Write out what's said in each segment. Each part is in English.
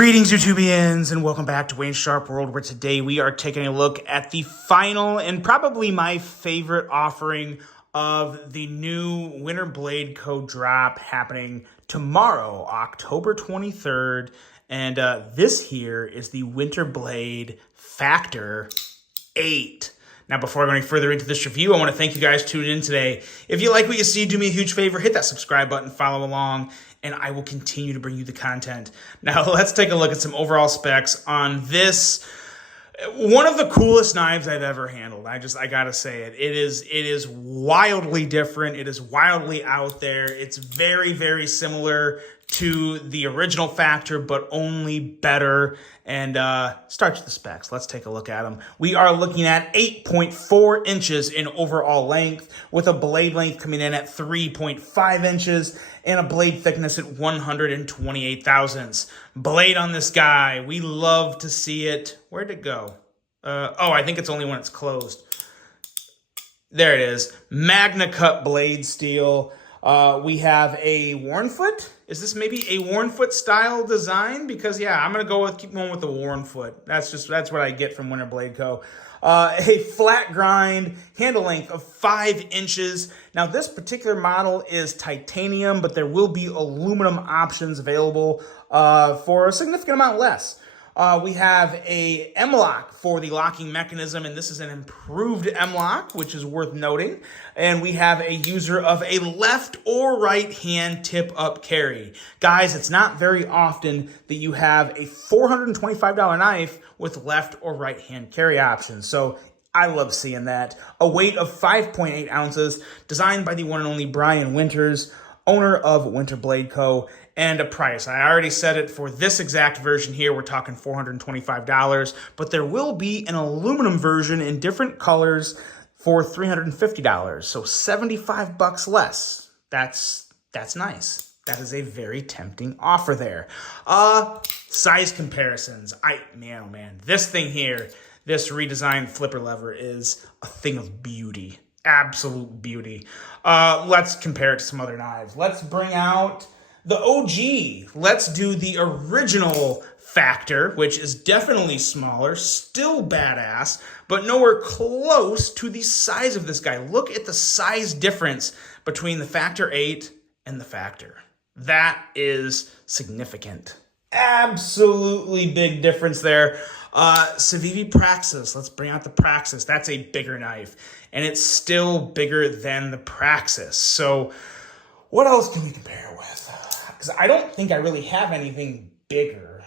Greetings, YouTubians, and welcome back to Wayne Sharp World, where today we are taking a look at the final and probably my favorite offering of the new Winter Blade Co. drop happening tomorrow, October 23rd. And this here is the Winter Blade Factor 8. Now, before I go any further into this review, I want to thank you guys tuning in today. If you like what you see, do me a huge favor, hit that subscribe button, follow along, and I will continue to bring you the content. Now, let's take a look at some overall specs on this. One of the coolest knives I've ever handled. I gotta say it. It is wildly different. It is wildly out there. It's very, very similar to the original Factor, but only better. And start with the specs. Let's take a look at them. We are looking at 8.4 inches in overall length, with a blade length coming in at 3.5 inches and a blade thickness at 128 thousandths. Blade on this guy, we love to see it. Where'd it go? I think it's only when it's closed. There it is. Magna Cut blade steel. We have a worn foot. Is this maybe a worn foot style design? Because yeah, I'm gonna keep going with the worn foot. That's what I get from Winter Blade Co. A flat grind, handle length of 5 inches. Now this particular model is titanium, but there will be aluminum options available for a significant amount less. We have a M-lock for the locking mechanism, and this is an improved M-lock, which is worth noting. And we have a user of a left or right hand tip-up carry. Guys, it's not very often that you have a $425 knife with left or right hand carry options. So I love seeing that. A weight of 5.8 ounces, designed by the one and only Brian Winters, owner of Winter Blade Co., and a price. I already said it, for this exact version here, we're talking $425, but there will be an aluminum version in different colors for $350, so $75 less. That's nice. That is a very tempting offer there. Size comparisons. Man, oh man, this thing here, this redesigned flipper lever is a thing of beauty. Absolute beauty. Let's compare it to some other knives. Let's bring out the OG. Let's do the original Factor, which is definitely smaller, still badass, but nowhere close to the size of this guy. Look at the size difference between the Factor 8 and the Factor. That is significant. Absolutely big difference there. Civivi Praxis. Let's bring out the Praxis. That's a bigger knife, and it's still bigger than the Praxis. So what else can we compare with? Because I don't think I really have anything bigger.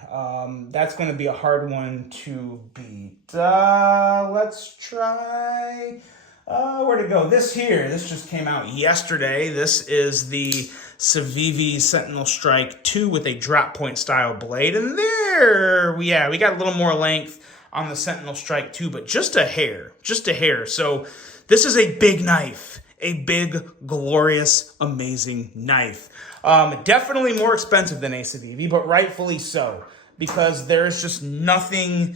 That's going to be a hard one to beat. Let's try... where'd it go? This just came out yesterday. This is the Civivi Sentinel Strike 2 with a drop point style blade. And there, we got a little more length on the Sentinel Strike 2, but just a hair. So this is a big knife. A big, glorious, amazing knife. Definitely more expensive than a Civivi, but rightfully so, because there's just nothing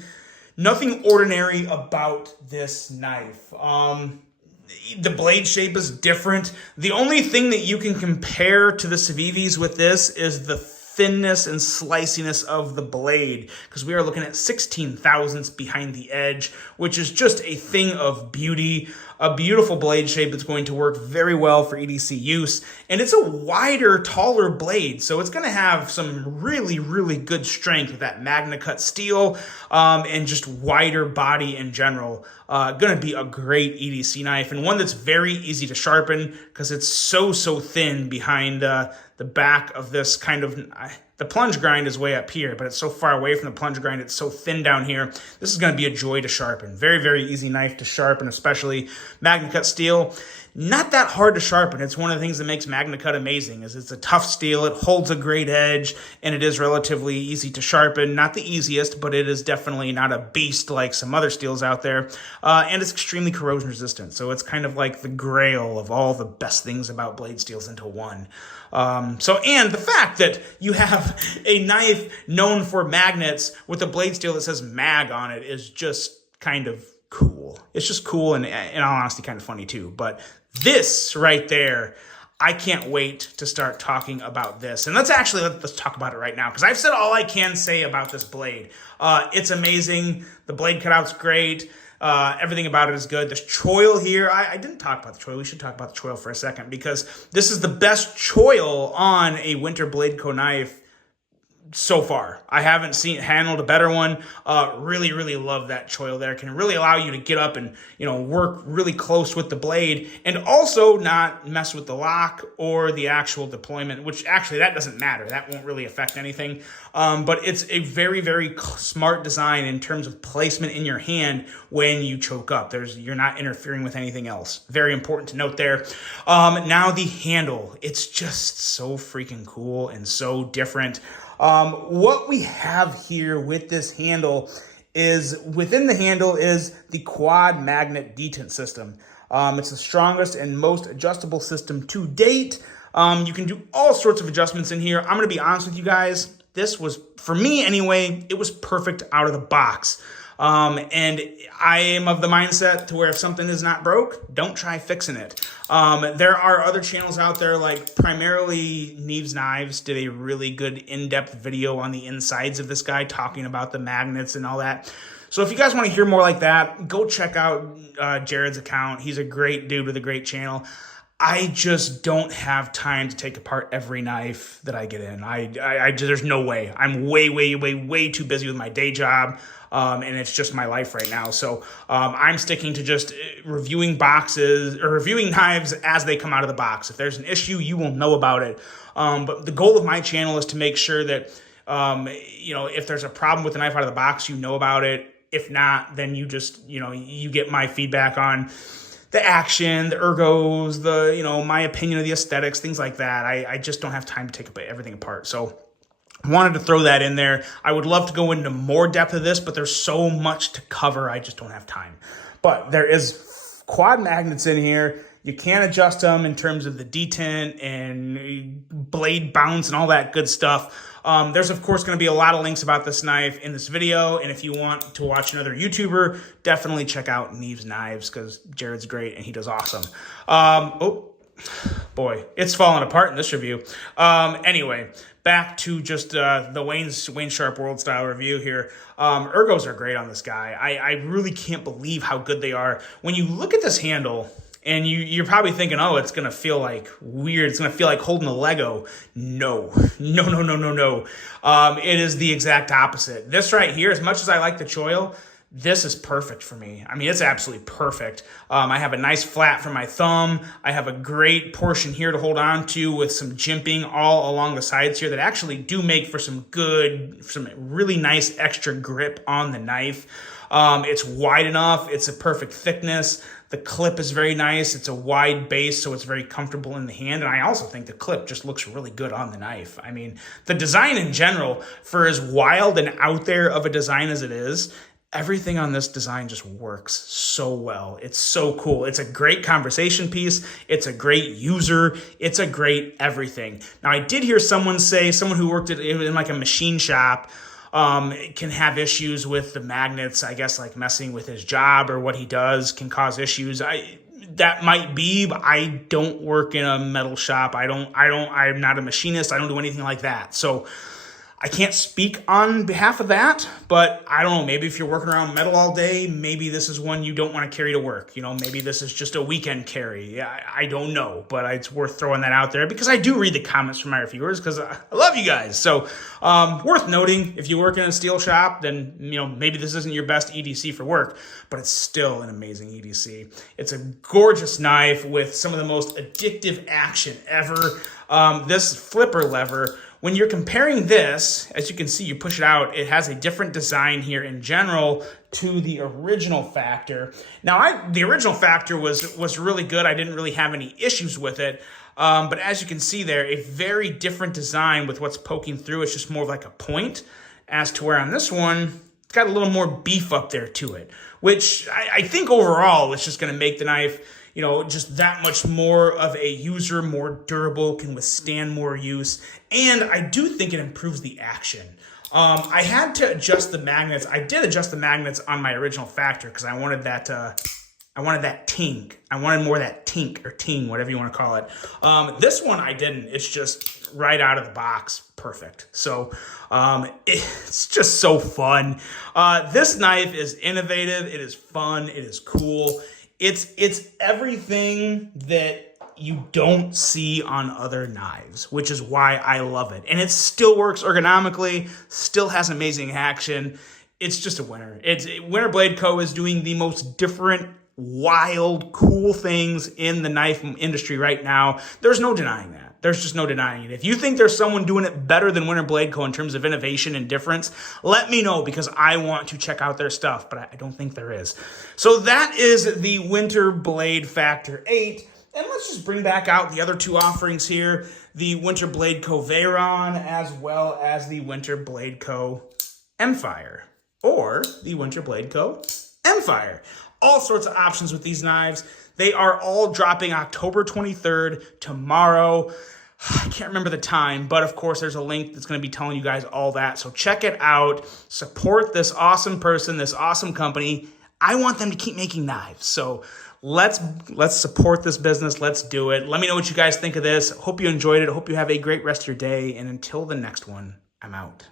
ordinary about this knife. The blade shape is different. The only thing that you can compare to the Civivis with this is the thinness and sliciness of the blade, because we are looking at 16 thousandths behind the edge, which is just a thing of beauty. A beautiful blade shape that's going to work very well for EDC use. And it's a wider, taller blade, so it's going to have some really, really good strength with that Magna Cut steel and just wider body in general. Going to be a great EDC knife, and one that's very easy to sharpen because it's so thin behind the back of this kind of... The plunge grind is way up here, but it's so far away from the plunge grind, it's so thin down here. This is going to be a joy to sharpen. Very, very easy knife to sharpen, especially Magna Cut steel. Not that hard to sharpen. It's one of the things that makes Magna Cut amazing, is it's a tough steel, it holds a great edge, and it is relatively easy to sharpen. Not the easiest, but it is definitely not a beast like some other steels out there. And it's extremely corrosion resistant, so it's kind of like the grail of all the best things about blade steels into one. And the fact that you have a knife known for magnets with a blade steel that says mag on it is just kind of cool. It's just cool and in all honesty kind of funny too. But this right there, I can't wait to start talking about this. And let's talk about it right now, because I've said all I can say about this blade. It's amazing. The blade cutout's great. Everything about it is good. This choil here, I didn't talk about the choil. We should talk about the choil for a second, because this is the best choil on a Winter Bladeco knife so far. I haven't handled a better one. Really, really love that choil there. Can really allow you to get up and, work really close with the blade, and also not mess with the lock or the actual deployment, which actually that doesn't matter. That won't really affect anything. But it's a very, very smart design in terms of placement in your hand when you choke up. You're not interfering with anything else. Very important to note there. Now the handle, it's just so freaking cool and so different. What we have here with this handle is, within the handle is the quad magnet detent system. It's the strongest and most adjustable system to date. You can do all sorts of adjustments in here. I'm going to be honest with you guys. This was, for me anyway, it was perfect out of the box. And I am of the mindset to where if something is not broke, don't try fixing it. There are other channels out there, like primarily Neves Knives did a really good in-depth video on the insides of this guy, talking about the magnets and all that. So if you guys want to hear more like that, go check out Jared's account. He's a great dude with a great channel. I just don't have time to take apart every knife that I get in. There's no way. I'm way too busy with my day job. And it's just my life right now. So I'm sticking to just reviewing boxes or reviewing knives as they come out of the box. If there's an issue, you will know about it. But the goal of my channel is to make sure that, if there's a problem with the knife out of the box, you know about it. If not, then you just, you get my feedback on the action, the ergos, my opinion of the aesthetics, things like that. I just don't have time to take everything apart. So wanted to throw that in there. I would love to go into more depth of this, but there's so much to cover. I just don't have time. But there is quad magnets in here. You can adjust them in terms of the detent and blade bounce and all that good stuff. There's, of course, going to be a lot of links about this knife in this video. And if you want to watch another YouTuber, definitely check out Neves Knives, because Jared's great and he does awesome. Oh, boy, it's falling apart in this review. Anyway, back to just the Wayne Sharp World Style review here. Ergos are great on this guy. I really can't believe how good they are. When you look at this handle, and you're probably thinking, oh, it's going to feel like weird. It's going to feel like holding a Lego. No. It is the exact opposite. This right here, as much as I like the choil, this is perfect for me. I mean, it's absolutely perfect. I have a nice flat for my thumb. I have a great portion here to hold on to with some jimping all along the sides here that actually do make for some really nice extra grip on the knife. It's wide enough. It's a perfect thickness. The clip is very nice. It's a wide base, so it's very comfortable in the hand. And I also think the clip just looks really good on the knife. I mean, the design in general, for as wild and out there of a design as it is, everything on this design just works so well. It's so cool. It's a great conversation piece. It's a great user. It's a great everything. Now, I did hear someone who worked in like a machine shop, can have issues with the magnets. I guess like messing with his job or what he does can cause issues. That might be, but I don't work in a metal shop. I'm not a machinist. I don't do anything like that. So I can't speak on behalf of that, but I don't know, maybe if you're working around metal all day, maybe this is one you don't want to carry to work. Maybe this is just a weekend carry. I don't know, but it's worth throwing that out there because I do read the comments from my reviewers because I love you guys. So worth noting, if you work in a steel shop, then maybe this isn't your best EDC for work, but it's still an amazing EDC. It's a gorgeous knife with some of the most addictive action ever. This flipper lever, when you're comparing this, as you can see, you push it out, it has a different design here in general to the original Factor. Now, the original Factor was really good. I didn't really have any issues with it. But as you can see there, a very different design with what's poking through. It's just more of like a point, as to where on this one, it's got a little more beef up there to it, which I think overall is just going to make the knife just that much more of a user, more durable, can withstand more use. And I do think it improves the action. I had to adjust the magnets. I did adjust the magnets on my original Factor because I wanted that I wanted that tink. I wanted more of that tink or ting, whatever you want to call it. This one I didn't. It's just right out of the box. Perfect. So it's just so fun. This knife is innovative. It is fun. It is cool. It's everything that you don't see on other knives, which is why I love it. And it still works ergonomically, still has amazing action. It's just a winner. Winter Blade Co. is doing the most different, wild, cool things in the knife industry right now. There's no denying that. There's just no denying it. If you think there's someone doing it better than Winter Blade Co. in terms of innovation and difference, let me know, because I want to check out their stuff, but I don't think there is. So that is the Winter Blade Factor 8. And let's just bring back out the other two offerings here, the Winter Blade Co. Veyron, as well as the Winter Blade Co. Empire, or the Winter Blade Co. Empire. All sorts of options with these knives. They are all dropping October 23rd, tomorrow. I can't remember the time, but of course there's a link that's going to be telling you guys all that. So check it out. Support this awesome person, this awesome company. I want them to keep making knives. So let's support this business. Let's do it. Let me know what you guys think of this. Hope you enjoyed it. Hope you have a great rest of your day. And until the next one, I'm out.